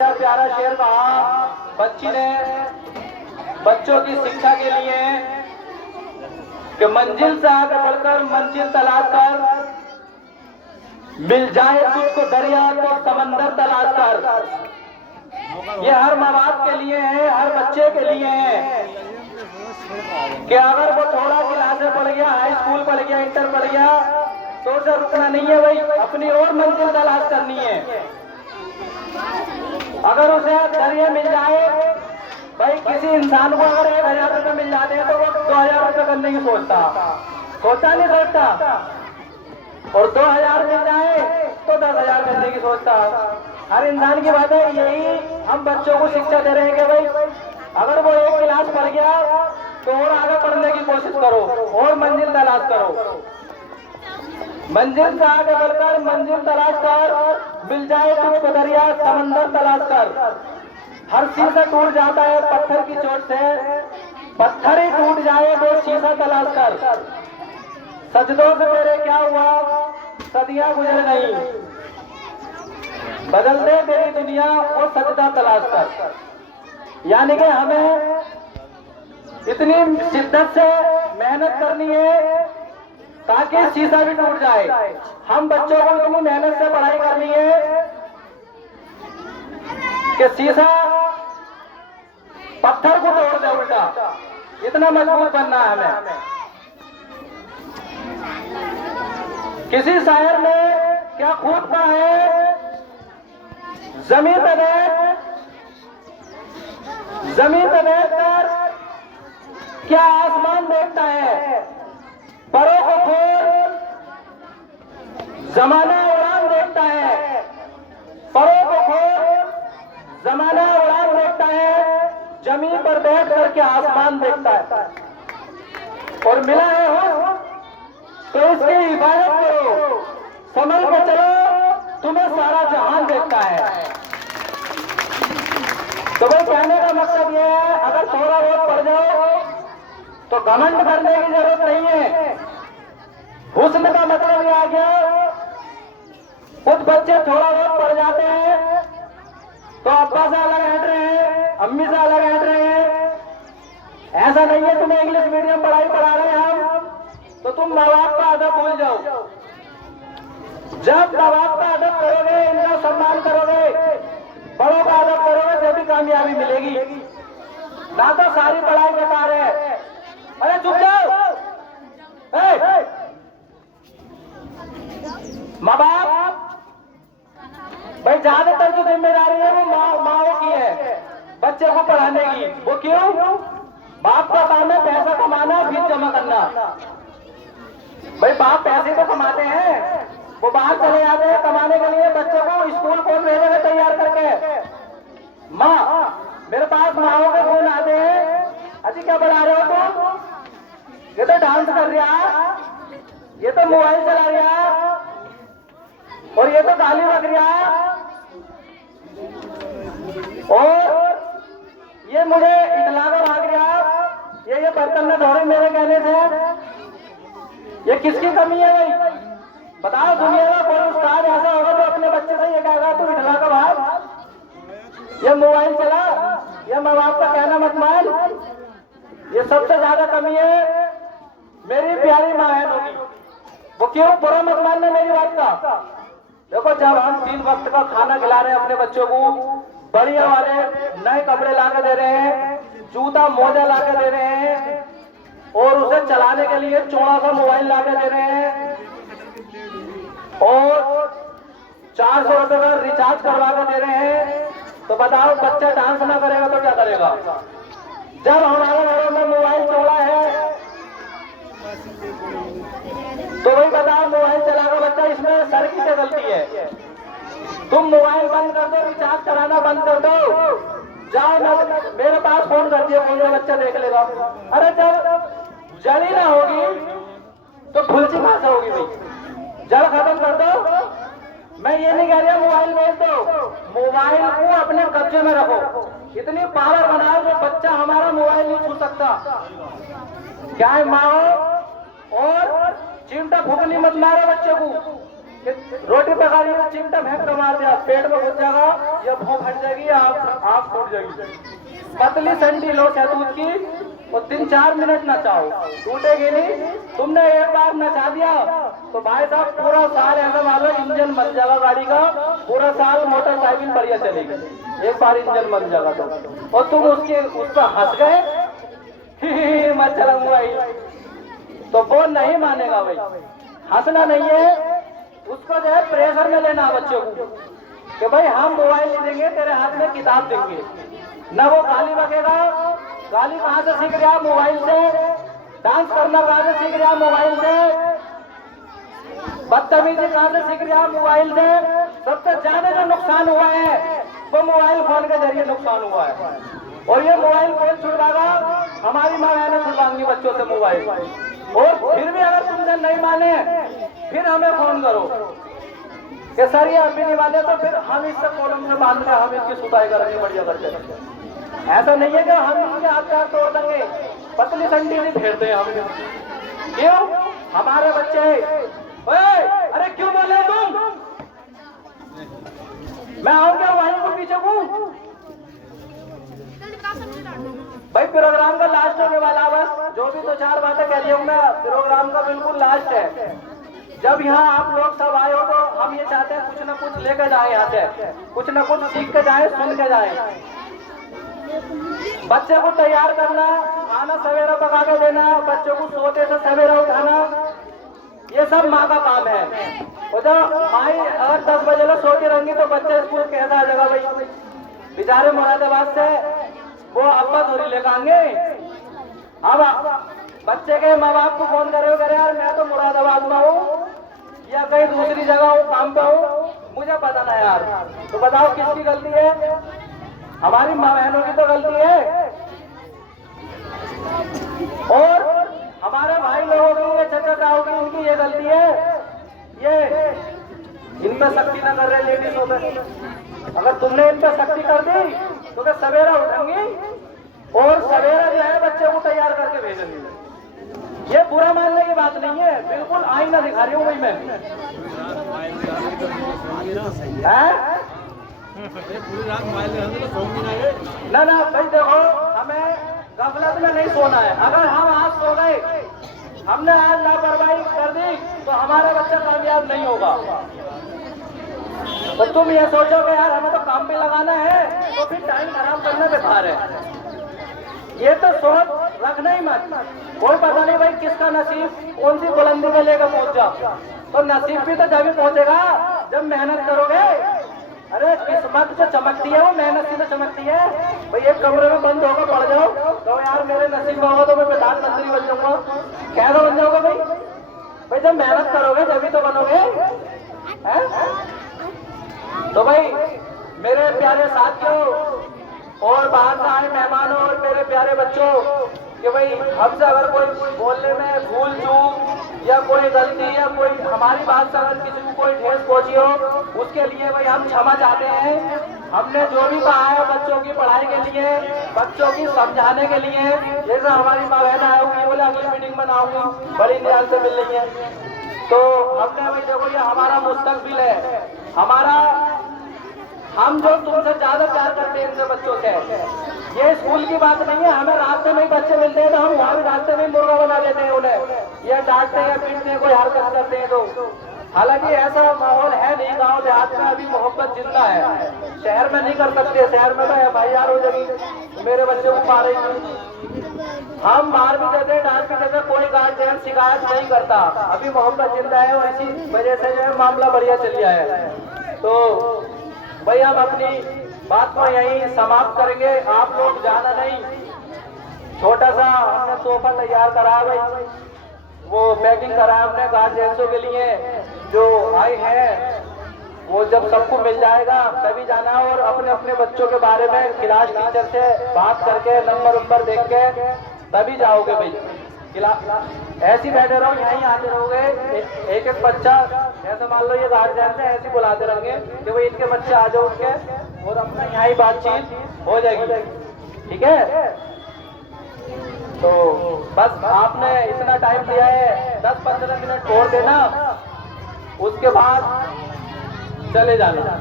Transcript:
प्यारा शेर कहा बच्ची ने बच्चों की शिक्षा के लिए कि मंजिल से आगे बढ़कर मंजिल तलाश कर, मिल जाए तुझको दरिया तो समंदर तलाश कर। ये हर माँ बाप के लिए है, हर बच्चे के लिए है कि अगर वो थोड़ा क्लास में पढ़ गया, हाई स्कूल पढ़ गया, इंटर पढ़ गया, तो उसे रुकना नहीं है भाई, अपनी और मंजिल तलाश करनी है। अगर उसे दरिया मिल जाए, भाई किसी इंसान को अगर 1000 रुपये मिल जाते हैं तो वो 2000 रुपये करने की सोचता नहीं सोचता, और 2000 मिल जाए तो 10,000 करने की सोचता। हर इंसान की बात है, यही हम बच्चों को शिक्षा दे रहे हैं कि भाई अगर वो 1 क्लास पढ़ गया तो और आगे पढ़ने की कोशिश करो और मंजिल तलाश करो। मंजिल से आगे बढ़कर मंजिल तलाश कर, मिल जाए तुझको दरिया समंदर तलाश कर। हर शीशा टूट जाता है पत्थर की चोट से, पत्थर ही टूट जाए वो शीशा तलाश कर। सजदों से तेरे क्या हुआ, सदियां गुजर गई, बदल दे तेरी दुनिया और सजदा तलाश कर। यानी कि हमें इतनी शिद्दत से मेहनत करनी है ताकि शीशा भी टूट जाए। हम बच्चों को इतनी मेहनत से पढ़ाई करनी है कि शीशा पत्थर को तोड़ दे उल्टा, इतना मजबूत बनना है हमें। किसी शायर ने क्या खूब कहा है, जमीन पे बैठकर क्या आसमान देखता है, परों को खोल जमाना उड़ान देखता है, परों को खोल जमाना उड़ान देखता है, जमीन पर बैठ करके आसमान देखता है। और मिला है हो तो इसकी हिफाजत करो, संभल के चलो, तुम्हें सारा जहान देखता है। तो भाई कहने का मकसद ये है, अगर थोड़ा बहुत पढ़ जाओ तो घमंड करने की जरूरत नहीं है। हुस्न का मतलब ये आ गया, कुछ बच्चे थोड़ा बहुत पढ़ जाते हैं तो अब्बा से अलग हट रहे हैं, अम्मी से अलग हट रहे हैं। ऐसा नहीं है तुम्हें इंग्लिश मीडियम पढ़ाई पढ़ा रहे हैं हम तो तुम माँ बाप का अदब भूल जाओ। जब माँ बाप का अदब करोगे, इनका सम्मान करोगे, बड़ों का अदब करोगे, जब भी कामयाबी मिलेगी। ना तो सारी पढ़ाई बेकार है। अरे चुप जाओ, माँ बाप भाई ज्यादातर जो जिम्मेदारी है वो माओ की है बच्चे को पढ़ाने की। वो क्यों? बाप का काम है पैसा कमाना, फीस जमा करना। भाई बाप पैसे तो कमाते हैं, वो बाहर चले जाते हैं कमाने के लिए, बच्चों को स्कूल कौन भेजेगा तैयार करके? माँ। मेरे पास माओ के फोन आते हैं, अजी क्या पढ़ा रहे हो तुम? ये तो डांस कर रहा, ये तो मोबाइल चला रहा, और ये तो गाली बक रहा, और ये मुझे इटला कर भाग रहा, ये बर्तन में धोरे मेरे कहने से। ये किसकी कमी है भाई? बताओ, दुनिया का कोई उस्ताद ऐसा होगा जो अपने बच्चे से ये कहेगा तू इटला का भाग, ये मोबाइल चला, ये माँ बाप का कहना मत मान। ये सबसे ज्यादा कमी है मेरी प्यारी माँ बहनों की। वो क्यों? बुरा मत मानना मेरी बात का। देखो, जब हम 3 वक्त का खाना खिला रहे हैं अपने बच्चों को, बढ़िया वाले नए कपड़े लाके दे रहे हैं, जूता मोजा लाके दे रहे हैं, और उसे चलाने के लिए चौड़ा सा मोबाइल लाके दे रहे हैं, और 400 रुपए का रिचार्ज करवा के दे रहे हैं, तो बताओ बच्चा डांस ना करेगा तो क्या करेगा? जब हमारे घरों में मोबाइल चौड़ा है तो वही बताओ, मोबाइल चलाकर बच्चा, इसमें सर की क्या गलती है? तुम मोबाइल बंद कर दो, रिचार्ज कराना बंद कर दो, जाओ ना मेरे पास फोन कर दिया, फोन में बच्चा देख लेगा। अरे जब जल ही ना होगी तो फुलची कहां से होगी भाई? जल खत्म कर दो। मैं ये नहीं कह रहा मोबाइल बेच दो, मोबाइल को अपने कब्जे में रखो, इतनी पावर बनाओ जो बच्चा हमारा मोबाइल नहीं छू सकता। क्या है माँ? और चिमटा फूकनी मत मारो बच्चे को कि रोटी पका रही है, चिमटा फेंक कर मार दिया, पेट में घुस जाएगा, या भूख हट जाएगी, या आँख फूट जाएगी। पतली संडी लो शहतूत की, और 3-4 मिनट नचाओ, टूटेगी नहीं। तुमने एक बार नचा दिया तो भाई साहब पूरा साल ऐसा मान लो इंजन बन जाएगा गाड़ी का, पूरा साल मोटरसाइकिल बढ़िया चलेगी। एक बार इंजन बन जाएगा तो, और तुम उस पर हंस गए मत चला मोबाइल, तो वो नहीं मानेगा भाई। हंसना नहीं है, उसको जो है प्रेशर में लेना बच्चों को कि भाई हम मोबाइल नहीं देंगे, तेरे हाथ में किताब देंगे। न वो गाली बकेगा, गाली कहाँ से सीख रहा? मोबाइल से। डांस करना कहाँ से सीख रहा? मोबाइल से। बदतमीजी कहाँ से सीख रहा? मोबाइल से। सबसे ज्यादा जो नुकसान हुआ है वो मोबाइल फोन के जरिए नुकसान हुआ है। और ये मोबाइल कौन छुड़वाएगा? हमारी माँ बहनें छुड़वाएंगी बच्चों से मोबाइल। और फिर भी अगर तुमसे नहीं माने फिर हमें फोन करो कि सर ये अभी नहीं माने, तो फिर हम इससे कॉलम से बांध के हम इसकी सुताई करेंगे बढ़िया करके। ऐसा नहीं है कि हम इनके हाथ तोड़ देंगे, पतली संडी नहीं फेरते हैं हम। क्यों? हमारे बच्चे। अरे क्यों बोले तुम? मैं आऊं क्या वहीं को पीछे को? भाई प्रोग्राम का लास्ट होने वाला, बस जो भी 2-4 बातें कह रही हूँ मैं, प्रोग्राम का बिल्कुल लास्ट है। जब यहाँ आप लोग सब आए हो तो हम ये चाहते हैं कुछ न कुछ लेकर जाए, यहाँ से कुछ न कुछ सीख के जाए, सुन के जाए। बच्चे को तैयार करना, खाना सवेरा पका के देना, बच्चों को सोते से सवेरा उठाना, ये सब माँ का काम है। और जब माई अगर 10 बजे लोग सो के रहेंगी तो बच्चे स्कूल कैसा आ जाएगा भाई? बेचारे मुरादाबाद से वो अब्बा थोड़ी लेकर आएंगे। अब बच्चे के माँ बाप को फोन करे यार मैं तो मुरादाबाद में हूँ या कहीं दूसरी जगह हूँ, काम पे हूँ, मुझे पता ना यार। तो बताओ किसकी गलती है? हमारी माँ बहनों की तो गलती है, और हमारे भाई लोगों की, चचा ताऊ की, उनकी ये गलती है। ये इन पे सख्ती ना कर रहे लेडीजों पे। अगर तुमने इन पे सख्ती कर दी तो वे सवेरा उठेंगी और सवेरा जो है बच्चे को तैयार करके भेजेंगे। ये बुरा मानने की बात नहीं है, बिल्कुल आईना दिखा रही हूँ भाई मैं। ना ना भाई देखो, हमें गफलत में नहीं सोना है। अगर हम आज सो गए, हमने आज लापरवाही कर दी तो हमारा बच्चा कामयाब नहीं होगा। तो तुम ये सोचो कि यार हमें तो काम पे लगाना है, तो फिर टाइम खराब करना बेकार है। ये तो सोच रखना ही मत। कोई पता नहीं भाई किसका नसीब कौन सी बुलंदी में लेकर पहुंचा, तो नसीब भी तो जब भी पहुंचेगा जब मेहनत करोगे। अरे किस्मत जो चमकती है वो मेहनत से तो चमकती है भाई। एक कमरे में बंद होकर पड़ जाओ तो यार मेरे नसीब में होगा तो मैं प्रधानमंत्री बन जाऊंगा, कैसा बन जाओगे भाई? भाई जब मेहनत करोगे जब तो बनोगे। तो भाई मेरे प्यारे साथियों और बाहर से आए मेहमानों और मेरे प्यारे बच्चों, कि भाई हमसे अगर कोई बोलने में भूल चूक या कोई गलती या कोई हमारी बात से अगर किसी को कोई ठेस पहुंची हो, उसके लिए भाई हम क्षमा चाहते हैं। हमने जो भी कहा है बच्चों की पढ़ाई के लिए, बच्चों की समझाने के लिए, जैसे हमारी माँ बहन आऊंगी बोले अगली मीटिंग में आऊंगी, बड़ी ध्यान से मिल रही है, तो हमने भाई देखो ये हमारा मुस्तकबिल है, हमारा, हम जो तुमसे ज्यादा प्यार करते हैं इनसे बच्चों से। ये स्कूल की बात नहीं है, हमें रास्ते में ही बच्चे मिलते हैं तो हम वहाँ भी रास्ते में मुर्गा बना देते हैं उन्हें, या डांटते हैं पीटते हैं, कोई हरकत करते हैं तो। हालांकि ऐसा माहौल है नहीं, गांव देहात में अभी मोहब्बत जिंदा है। शहर में नहीं कर सकते, शहर में तो भाईचार हो जाएगी, मेरे बच्चे को मार रही। हम मार भी देते हैं, डांट भी देते, कोई गार्जियन शिकायत नहीं करता। अभी मोहब्बत जिंदा है और इसी वजह से जो है मामला बढ़िया चल गया है। तो भाई हम अपनी बात को यहीं समाप्त करेंगे। आप लोग ज्यादा नहीं, छोटा सा हमने तोहफा तैयार करा है भाई, वो पैकिंग करा है हमने गार्जियंसों के लिए जो आए हैं। वो जब सबको मिल जाएगा तभी जाना, और अपने अपने बच्चों के बारे में क्लास टीचर से बात करके नंबर देख के तभी जाओगे भाई। ऐसी बैठे रहो, यहीं आते रहोगे, एक एक बच्चा ऐसा मान लो ये गार्जियन से ऐसे बुलाते रहेंगे कि भाई इनके बच्चे आ जाओ उनके, और अपना यहीं बातचीत हो जाएगी, ठीक है? तो बस आपने इतना टाइम दिया है, 10-15 मिनट और देना, उसके बाद चले जाना।